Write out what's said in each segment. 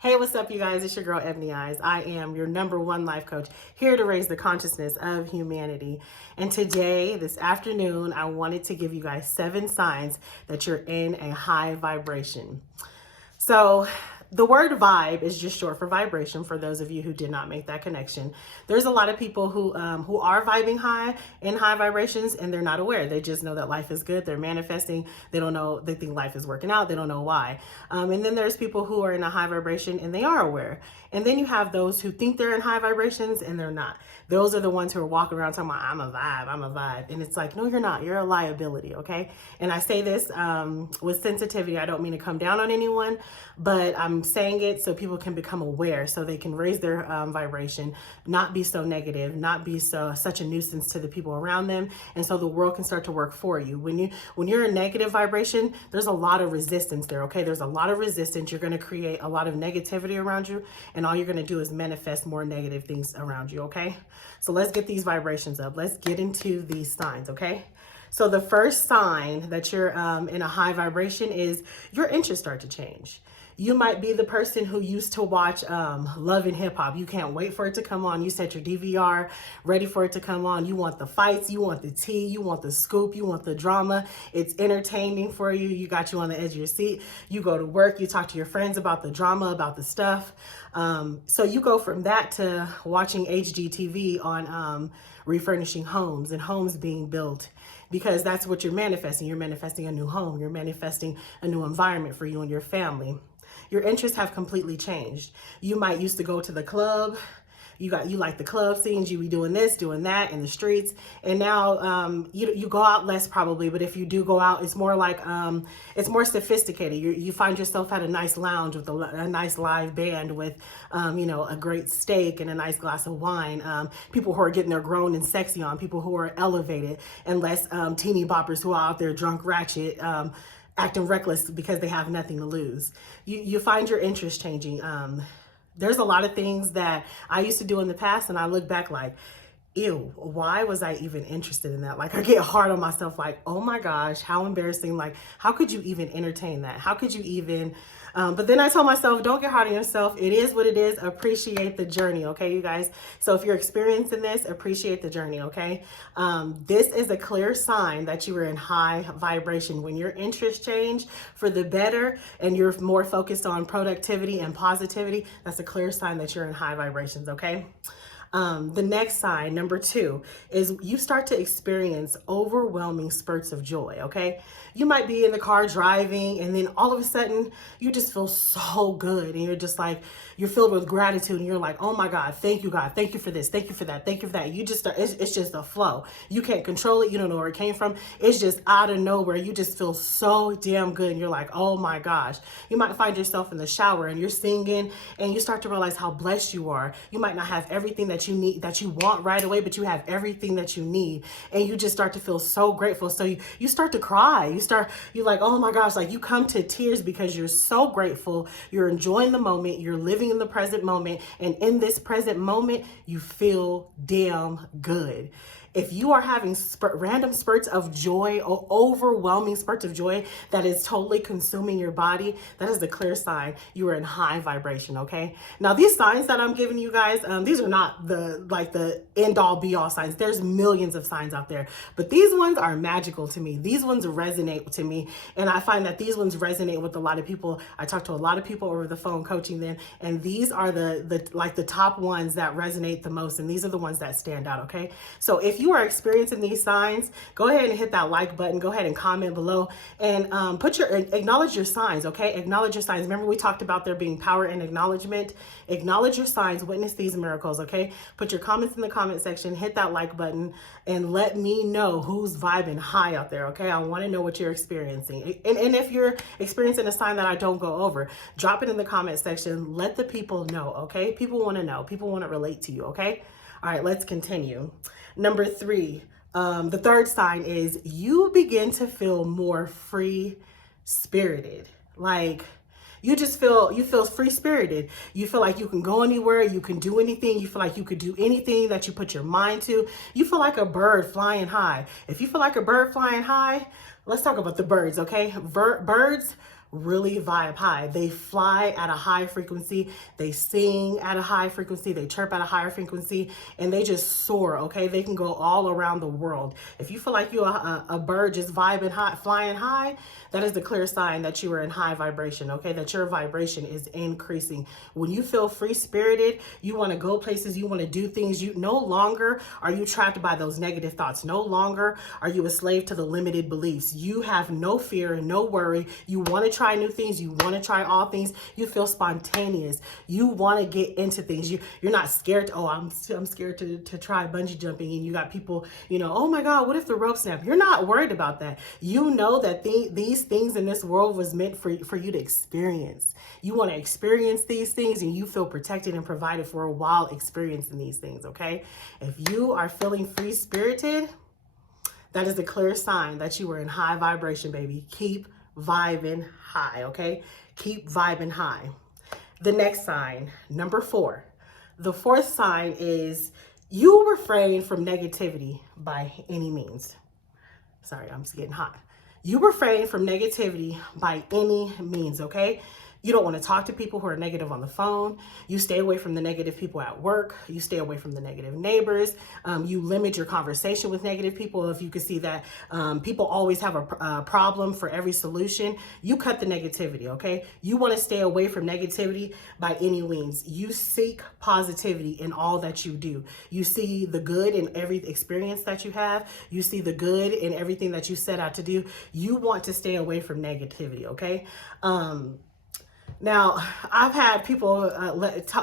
Hey, what's up, you guys? It's your girl, Ebony Eyes. I am your #1 life coach, here to raise the consciousness of humanity. And today, this afternoon, I wanted to give you guys 7 signs that you're in a high vibration. So the word vibe is just short for vibration. For those of you who did not make that connection, there's a lot of people who are vibing high in high vibrations, and they're not aware. They just know that life is good. They're manifesting. They don't know. They think life is working out. They don't know why. And then there's people who are in a high vibration and they are aware. And then you have those who think they're in high vibrations and they're not. Those are the ones who are walking around talking about, I'm a vibe, I'm a vibe. And it's like, no, you're not. You're a liability, okay? And I say this with sensitivity. I don't mean to come down on anyone, but I'm saying it so people can become aware, so they can raise their vibration, not be so negative, not be such a nuisance to the people around them, and so the world can start to work for you. When you're in negative vibration, there's a lot of resistance there, okay? There's a lot of resistance. You're going to create a lot of negativity around you, and all you're going to do is manifest more negative things around you, okay? So let's get these vibrations up. Let's get into these signs, okay? So the first sign that you're in a high vibration is your interests start to change. You might be the person who used to watch Love and Hip Hop. You can't wait for it to come on. You set your DVR ready for it to come on. You want the fights, you want the tea, you want the scoop, you want the drama. It's entertaining for you. You got you on the edge of your seat. You go to work, you talk to your friends about the drama, about the stuff. So you go from that to watching HGTV on refurnishing homes and homes being built, because that's what you're manifesting. You're manifesting a new home. You're manifesting a new environment for you and your family. Your interests have completely changed. You might used to go to the club. You like the club scenes. You be doing this, doing that in the streets, and now you go out less probably. But if you do go out, it's more like it's more sophisticated. You find yourself at a nice lounge with a nice live band with a great steak and a nice glass of wine. People who are getting their grown and sexy on. People who are elevated, and less teeny boppers who are out there drunk, ratchet. Acting reckless because they have nothing to lose. You find your interest changing. There's a lot of things that I used to do in the past, and I look back like, ew, why was I even interested in that? Like, I get hard on myself, like, oh my gosh, how embarrassing. Like, how could you even entertain that? How could you even, but then I told myself, don't get hard on yourself. It is what it is. Appreciate the journey, okay, you guys? So if you're experiencing this, appreciate the journey, okay? This is a clear sign that you are in high vibration. When your interests change for the better and you're more focused on productivity and positivity, that's a clear sign that you're in high vibrations, okay? The next sign, number 2, is you start to experience overwhelming spurts of joy, okay? You might be in the car driving, and then all of a sudden, you just feel so good, and you're just like, you're filled with gratitude, and you're like, oh my God, thank you, God. Thank you for this. Thank you for that. Thank you for that. You just start, it's just a flow. You can't control it. You don't know where it came from. It's just out of nowhere. You just feel so damn good, and you're like, oh my gosh. You might find yourself in the shower, and you're singing, and you start to realize how blessed you are. You might not have everything that you need, that you want right away, but you have everything that you need, and you just start to feel so grateful. So you start to cry. You're like, oh my gosh, like you come to tears because you're so grateful. You're enjoying the moment. You're living in the present moment, and in this present moment, you feel damn good. If you are having random spurts of joy or overwhelming spurts of joy that is totally consuming your body, that is the clear sign you are in high vibration, okay? Now, these signs that I'm giving you guys, these are not the end-all be-all signs. There's millions of signs out there, but these ones are magical to me. These ones resonate to me, and I find that these ones resonate with a lot of people. I talk to a lot of people over the phone coaching them, and these are the top ones that resonate the most, and these are the ones that stand out, okay? So if you are experiencing these signs, go ahead and hit that like button. Go ahead and comment below, and acknowledge your signs, okay? Acknowledge your signs. Remember, we talked about there being power in acknowledgement. Acknowledge your signs, witness these miracles, okay? Put your comments in the comment section, hit that like button, and let me know who's vibing high out there, okay? I want to know what you're experiencing. And if you're experiencing a sign that I don't go over, drop it in the comment section. Let the people know, okay? People want to know. People want to relate to you, okay? All right, let's continue. Number 3, the third sign is you begin to feel more free-spirited. Like, you feel free-spirited. You feel like you can go anywhere, you can do anything. You feel like you could do anything that you put your mind to. You feel like a bird flying high. If you feel like a bird flying high, let's talk about the birds, okay? Birds really vibe high. They fly at a high frequency, they sing at a high frequency, they chirp at a higher frequency, and they just soar, okay? They can go all around the world. If you feel like you're a bird just vibing high, flying high, that is the clear sign that you are in high vibration, okay? That your vibration is increasing. When you feel free spirited, you want to go places, you want to do things, you no longer are you trapped by those negative thoughts. No longer are you a slave to the limited beliefs. You have no fear and no worry. You want to try new things. You want to try all things. You feel spontaneous. You want to get into things. You're not scared. Oh, I'm scared to try bungee jumping. And you got people, oh my God, what if the rope snap? You're not worried about that. You know that these things in this world was meant for you to experience. You want to experience these things and you feel protected and provided for while experiencing these things, okay? If you are feeling free spirited, that is a clear sign that you are in high vibration, baby. Keep vibing high, okay? Keep vibing high. The next sign, number 4. The 4th sign is you refrain from negativity by any means. Sorry, I'm just getting hot. You refrain from negativity by any means, okay? You don't want to talk to people who are negative on the phone. You stay away from the negative people at work. You stay away from the negative neighbors. You limit your conversation with negative people. If you can see that people always have a problem for every solution, you cut the negativity, okay? You want to stay away from negativity by any means. You seek positivity in all that you do. You see the good in every experience that you have. You see the good in everything that you set out to do. You want to stay away from negativity, okay? Now, I've had people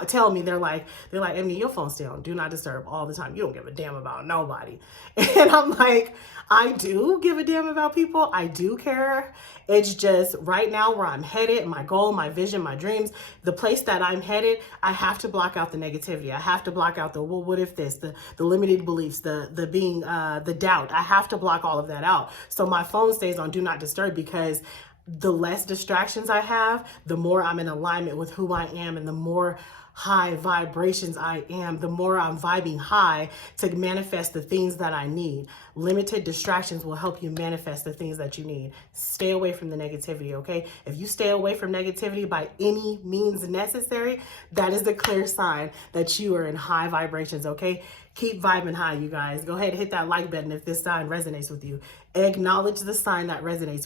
tell me, they're like, Emily, your phone's still on do not disturb all the time. You don't give a damn about nobody. And I'm like, I do give a damn about people. I do care. It's just right now where I'm headed, my goal, my vision, my dreams, the place that I'm headed, I have to block out the negativity. I have to block out the, well, what if this, the limited beliefs, the being, the doubt. I have to block all of that out. So my phone stays on do not disturb because the less distractions I have, the more I'm in alignment with who I am and the more high vibrations I am, the more I'm vibing high to manifest the things that I need. Limited distractions will help you manifest the things that you need. Stay away from the negativity, okay? If you stay away from negativity by any means necessary, that is a clear sign that you are in high vibrations, okay? Keep vibing high, you guys. Go ahead and hit that like button if this sign resonates with you. Acknowledge the sign that resonates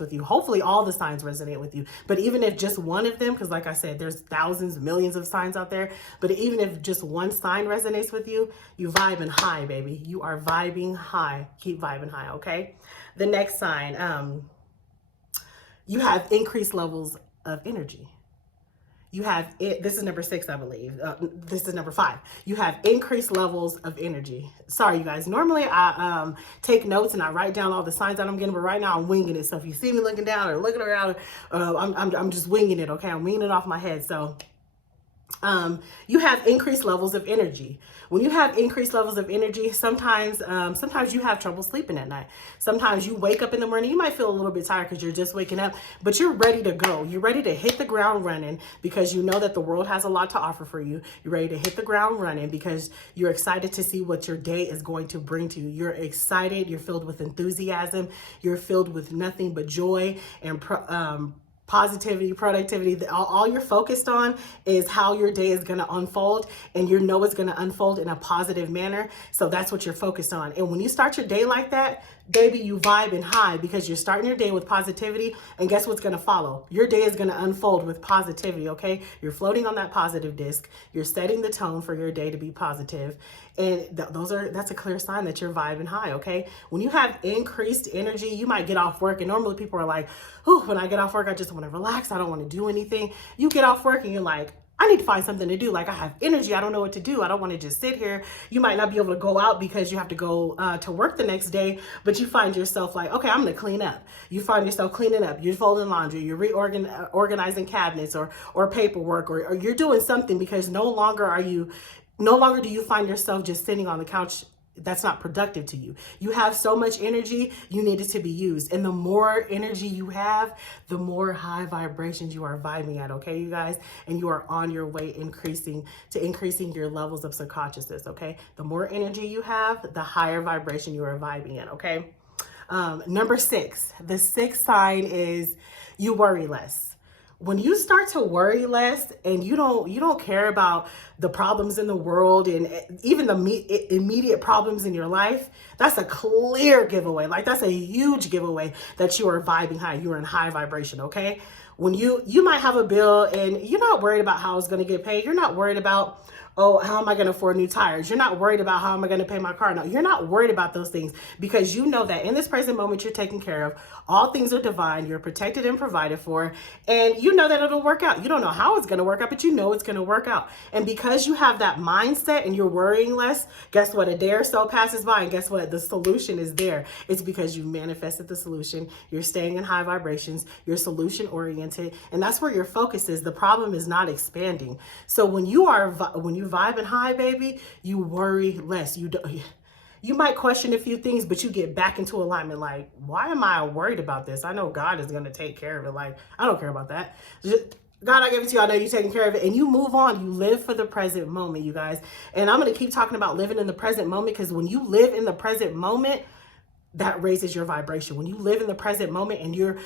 with you. Hopefully all the signs resonate with you. But even if just one of them, because like I said, there's thousands, millions of signs out there. But even if just one sign resonates with you, you vibing high, baby. You are vibing high. Keep vibing high, okay? The next sign, you have increased levels of energy. You have it. This is number 6, I believe. This is number 5. You have increased levels of energy. Sorry, you guys. Normally, I take notes and I write down all the signs that I'm getting, but right now I'm winging it. So if you see me looking down or looking around, I'm just winging it. Okay, I'm winging it off my head. So you have increased levels of energy. When you have increased levels of energy, sometimes you have trouble sleeping at night. Sometimes you wake up in the morning, you might feel a little bit tired because you're just waking up, but you're ready to go. You're ready to hit the ground running because you know that the world has a lot to offer for you. You're ready to hit the ground running because you're excited to see what your day is going to bring to you. You're excited. You're filled with enthusiasm. You're filled with nothing but joy and positivity, productivity. All you're focused on is how your day is going to unfold, and you know it's going to unfold in a positive manner. So that's what you're focused on. And when you start your day like that, baby, you vibe and high because you're starting your day with positivity. And guess what's going to follow? Your day is going to unfold with positivity, okay? You're floating on that positive disc. You're setting the tone for your day to be positive. And that's a clear sign that you're vibing high, okay? When you have increased energy, you might get off work, and normally people are like, oh, when I get off work, I just want to relax. I don't want to do anything. You get off work and you're like, I need to find something to do. Like, I have energy. I don't know what to do. I don't want to just sit here. You might not be able to go out because you have to go to work the next day, but you find yourself like, okay, I'm going to clean up. You find yourself cleaning up. You're folding laundry. You're organizing cabinets or paperwork, or you're doing something because no longer do you find yourself just sitting on the couch. That's not productive to you. You have so much energy, you need it to be used. And the more energy you have, the more high vibrations you are vibing at, okay, you guys? And you are on your way increasing your levels of subconsciousness, okay? The more energy you have, the higher vibration you are vibing at, okay? Number 6, the 6th sign is you worry less. When you start to worry less and you don't care about the problems in the world and even the immediate problems in your life, that's a clear giveaway. Like, that's a huge giveaway that you are vibing high. You are in high vibration, okay? When you might have a bill and you're not worried about how it's going to get paid. You're not worried about, oh, how am I going to afford new tires? You're not worried about how am I going to pay my car? No, you're not worried about those things because you know that in this present moment you're taken care of. All things are divine. You're protected and provided for. And you know that it'll work out. You don't know how it's going to work out, but you know it's going to work out. And because you have that mindset and you're worrying less, guess what? A day or so passes by and guess what? The solution is there. It's because you manifested the solution. You're staying in high vibrations. You're solution oriented. And that's where your focus is. The problem is not expanding. So when you vibing high, baby, you worry less. You might question a few things, but you get back into alignment. Like, why am I worried about this? I know God is going to take care of it. Like, I don't care about that. God, I gave it to you. I know you're taking care of it. And you move on. You live for the present moment, you guys. And I'm going to keep talking about living in the present moment because when you live in the present moment, that raises your vibration. When you live in the present moment and you're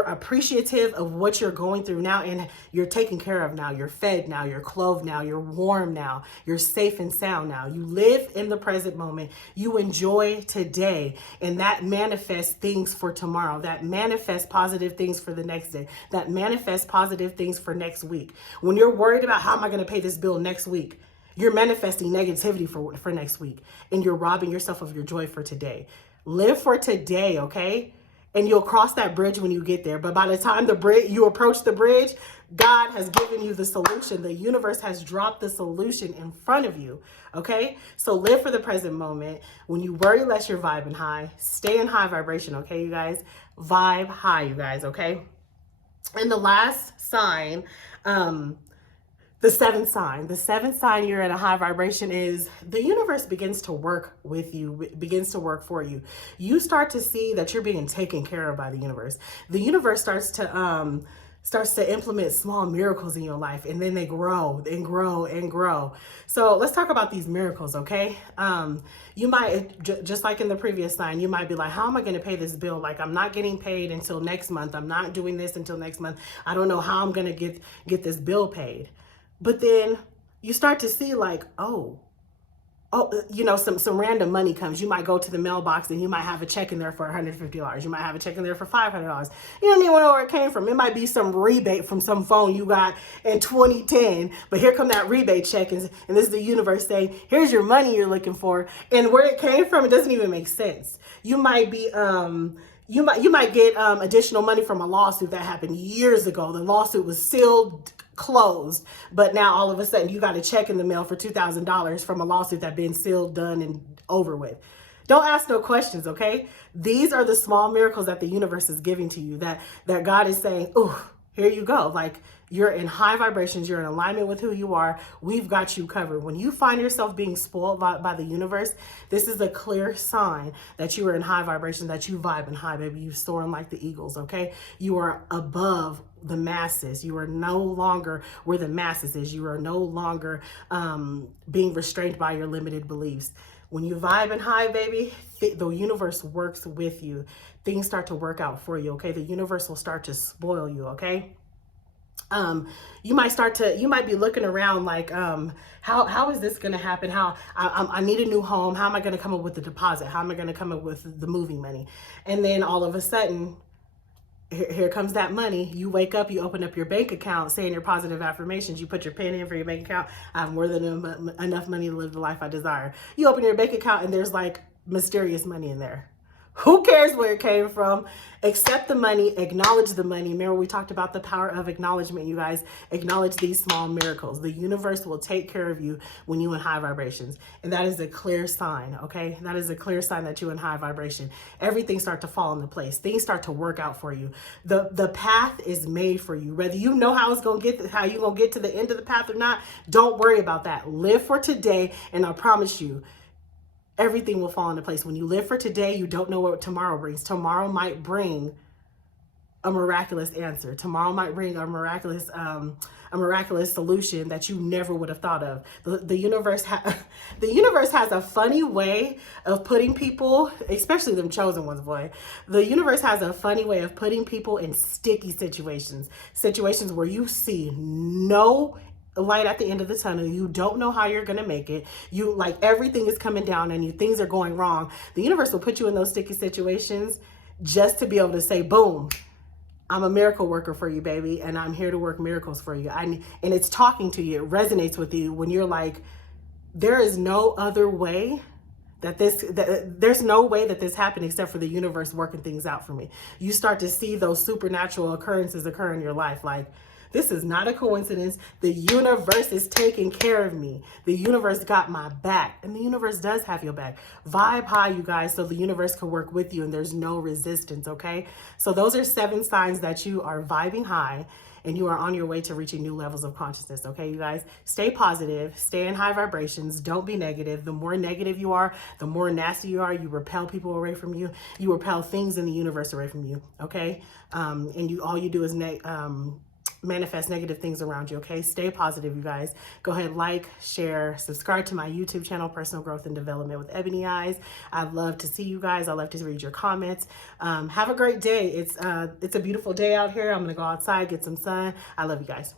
appreciative of what you're going through now and you're taken care of now, you're fed now, you're clothed now, you're warm now, you're safe and sound now. You live in the present moment. You enjoy today, and that manifests things for tomorrow. That manifests positive things for the next day. That manifests positive things for next week. When you're worried about how am I going to pay this bill next week, you're manifesting negativity for next week, and you're robbing yourself of your joy for today. Live for today, okay? And you'll cross that bridge when you get there. But by the time you approach the bridge, God has given you the solution. The universe has dropped the solution in front of you, okay? So live for the present moment. When you worry less, you're vibing high. Stay in high vibration, okay, you guys? Vibe high, you guys, okay? And the last sign, the seventh sign you're in a high vibration is the universe begins to work with you, begins to work for you. You start to see that you're being taken care of by the universe. The universe starts to implement small miracles in your life, and then they grow and grow and grow. So let's talk about these miracles, okay? You might, just like in the previous sign, you might be like, how am I going to pay this bill? Like, I'm not getting paid until next month. I'm not doing this until next month. I don't know how I'm going to get this bill paid. But then you start to see like, oh, some random money comes. You might go to the mailbox and you might have a check in there for $150. You might have a check in there for $500. You don't even know where it came from. It might be some rebate from some phone you got in 2010. But here come that rebate check, and this is the universe saying, here's your money you're looking for. And where it came from, it doesn't even make sense. You might be you might get additional money from a lawsuit that happened years ago. The lawsuit was sealed, closed, but now all of a sudden you got a check in the mail for $2,000 from a lawsuit that been sealed, done, and over with. Don't ask no questions, okay? These are the small miracles that the universe is giving to you, that God is saying, oh, here you go. Like, you're in high vibrations. You're in alignment with who you are. We've got you covered. When you find yourself being spoiled by the universe, this is a clear sign that you are in high vibration, that you vibe in high, baby. You soaring like the eagles, okay? You are above the masses. You are no longer where the masses is. You are no longer being restrained by your limited beliefs. When you vibe in high, baby, the universe works with you. Things start to work out for you, okay? The universe will start to spoil you, okay? You might be looking around like, how is this going to happen? I need a new home. How am I going to come up with the deposit? How am I going to come up with the moving money? And then all of a sudden, here comes that money. You wake up, you open up your bank account, saying your positive affirmations. You put your pin in for your bank account. I have more than enough money to live the life I desire. You open your bank account and there's like mysterious money in there. Who cares where it came from? Accept the money, acknowledge the money. Remember, we talked about the power of acknowledgement, you guys. Acknowledge these small miracles. The universe will take care of you when you're in high vibrations. And that is a clear sign, okay? That is a clear sign that you're in high vibration. Everything starts to fall into place. Things start to work out for you. The path is made for you. Whether you know how you're going to get to the end of the path or not, don't worry about that. Live for today, and I promise you, everything will fall into place. When you live for today, you don't know what tomorrow brings. Tomorrow might bring a miraculous answer. Tomorrow might bring a miraculous solution that you never would have thought of. The universe the universe has a funny way of putting people, especially them chosen ones, boy. The universe has a funny way of putting people in sticky situations where you see no light at the end of the tunnel. You don't know how you're going to make it. You like everything is coming down and things are going wrong. The universe will put you in those sticky situations just to be able to say, boom, I'm a miracle worker for you, baby, and I'm here to work miracles for you. And it's talking to you. It resonates with you when you're like, there is no other way there's no way that this happened except for the universe working things out for me. You start to see those supernatural occurrences occur in your life. Like, this is not a coincidence. The universe is taking care of me. The universe got my back, and the universe does have your back. Vibe high, you guys, so the universe can work with you and there's no resistance, okay? So those are 7 signs that you are vibing high and you are on your way to reaching new levels of consciousness, okay, you guys? Stay positive, stay in high vibrations, don't be negative. The more negative you are, the more nasty you are, you repel people away from you, you repel things in the universe away from you, okay? And all you do is manifest negative things around you, okay? Stay positive, you guys. Go ahead, like, share, subscribe to my YouTube channel, Personal Growth and Development with Ebony Eyes. I'd love to see you guys. I'd love to read your comments. Have a great day. It's a beautiful day out here. I'm gonna go outside, get some sun. I love you guys.